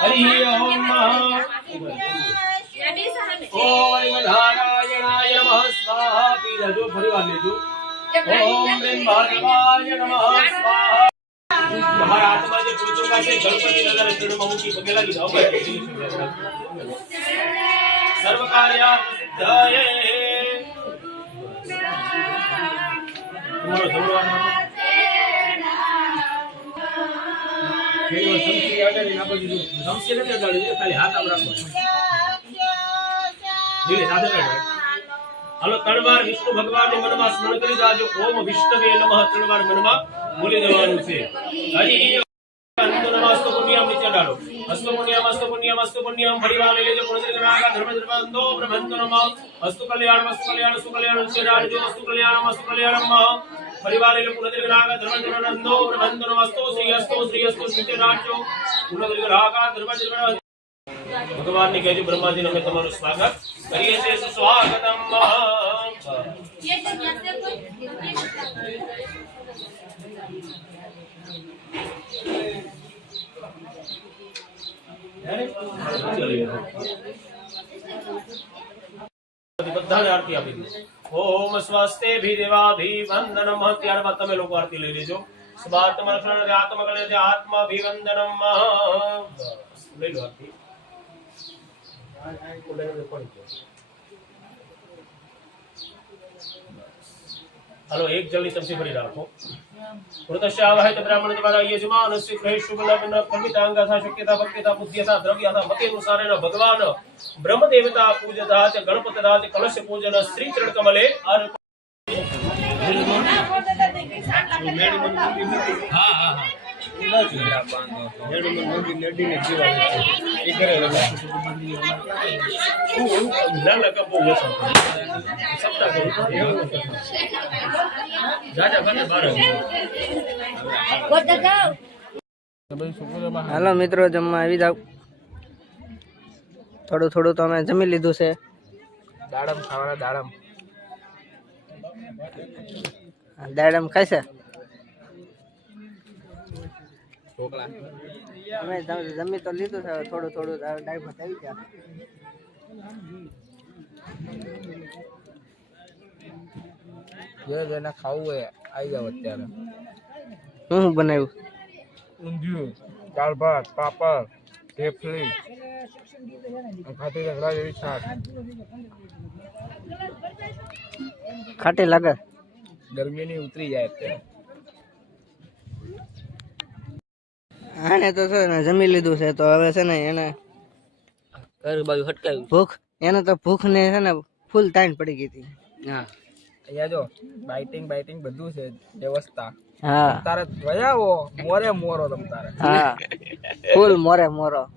हरि ओम ओम नारायणाय नमः स्वाहा पीजो फरीवार लेजो ओम भार्गवाय नमः स्वाहा हमारा आत्मा जो पूछो का से गणपति नगर चरण महू की पगे लगी जाओ सर्व कार्या सिद्धाय तुम्हारा जोड़वा खेलो संसी आगे ना बजू संसी ने डाली खाली हाथ आम रखो धीरे साथे बैठो हलो तणवार विष्णु भगवान ने मनमा स्मरण करी जाजो ओम विष्णवे नमः तणवार मनमा बोली देवानुं छे हरि ओम नमस्ते पुण्यम नीचे डालो अस्तु पुण्यम परिवार ले लेजो पुण्यनागा धर्म धर्मंदो ब्रह्मंतो नमः अस्तु कल्याण नीचे डालो अस्तु कल्याणम परिवार ले पुण्यनागा धर्म धर्मंदो ब्रह्मंतो नमः श्री अस्तु नीचे डालो पुण्यनागा धर्म धर्म भगवान ने कहजो ब्रह्मा जी ने तुम्हाરું स्वागत करिए छे स्वागतम બધાને આરતી આપી દો ઓમ સ્વસ્તે ભી દેવાભી વંદનમ ત્યારબાદ તમે લોકો આરતી લઈ લેજો સ્વાત્મરક્ષણ આત્મગણે આત્માભિવંદનમ લઈ લો આરતી हेलो एक जल्दी सबसे बड़ी राखो वृतश्यावहित ब्राह्मण द्वारा यजमानस्य क्लेशुबलग्न कर्मितांगा था शक्यता भक्तिता बुद्धिता द्रव्यता मते अनुसारेण भगवान ब्रह्म देवता पूजता च गणपतदा च कलश पूजन श्री चरण कमले अर्पण हां हां हेलो मित्रों जमवा આવી જાવ થોડું થોડું તો અમે જમી લીધું છે દાડમ ખાવાના દાડમ ખાય છે અમે જમી તો લીધું છે થોડું થોડું ડાળ ભાત આવી ગયા જેને ખાવું હોય આવી જાવ અત્યારે શું બનાવ્યું ઊંધિયું દાળ ભાત પાપડ ઢેફલી ખાટી રગડા જેવી શાક ખાટી લાગે ગરમીની ઉતરી જાય અત્યારે આને તો છે ને જમી લીધું છે તો હવે છે ને એને ઘર બાજુ હટકાવ્યું ભૂખ એને તો ભૂખ ને છે ને ફૂલ તાણ પડી ગઈ હતી હા અહીંયા જો બાઇટિંગ બધું છે વ્યવસ્થા હા તારે વયાવો મોરો તમ તારે હા ફૂલ મોરો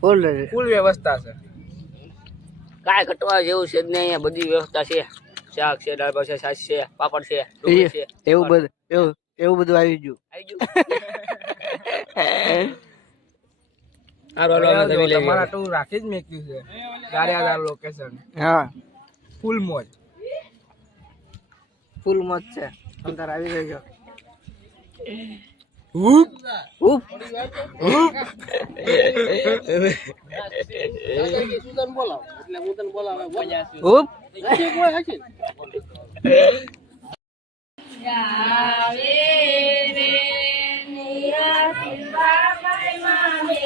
ફૂલ વ્યવસ્થા છે કાય ઘટવા જેવું છે જ નહીં અહીંયા બધી વ્યવસ્થા છે શાક છે દાળ ભાત છે છાશ છે પાપડ છે ડુંગળી છે એવું બધું આવી ગયું તમારા ટુ રાખી જ મેક્યું છે ગારિયાદાર લોકેશન હા ફૂલ મોજ છે અંદર આવી જજો ઉપ ઉપ ઉપ સુદન બોલાવ એટલે હું તને બોલાવે ઉપ કોઈ હકી જાવે રે નિયા સિવા બાઈ મામે